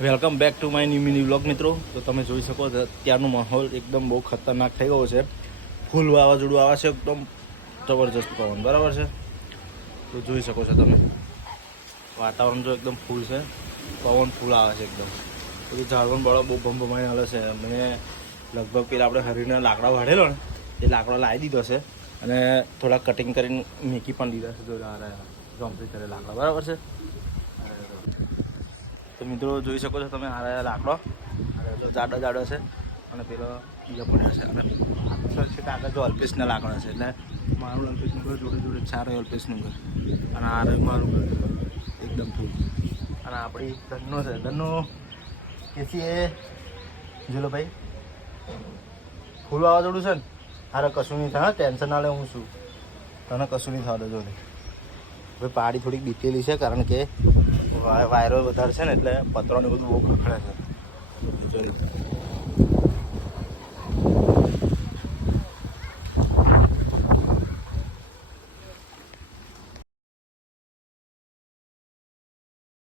Welcome back to my new mini vlog મિત્રો. તો તમે જોઈ શકો છો અત્યારનો માહોલ એકદમ બહુ ખતરનાક થઈ ગયો છે. ફૂલ વાવાઝોડું આવે છે, એકદમ જબરજસ્ત પવન, બરાબર છે. તો જોઈ શકો છો તમે વાતાવરણ જો એકદમ ફૂલ છે, પવન ફૂલ આવે છે એકદમ. પછી ઝાડવાનું બળો બહુ ભમભમાઈને હાલે છે. મેં લગભગ પેલા આપણે હરીના લાકડા વાઢેલો ને એ લાકડા લાવી દીધો છે અને થોડા કટિંગ કરીને મેકી પણ દીધા છે. જો જોમથી કરે લાકડા, બરાબર છે. તો મિત્રો જોઈ શકો છો તમે આ લાકડો જાડો જાડો છે અને પેલો બીજો પડ્યો છે અને છે કે આગળ જો અલ્પેશના લાકડા છે. એટલે મારું અલ્પેશનું ઘર જોડે જોડે સારું અલ્પેશનું ઘર અને આ મારું ઘર એકદમ ફૂલ. અને આપણી ધનનો છે, ધનનો કેસી એ જોલો ભાઈ ફૂલ વાવાઝોડું છે ને. હારે કશું નહીં થાય, ટેન્શન ના લે, હું છું, તને કશું નહીં થવા દેજો. ભાઈ પહાડી થોડીક બીતેલી છે કારણ કે વાયરો વધારે છે ને એટલે પતરાને બધું બહુ ખખડે છે.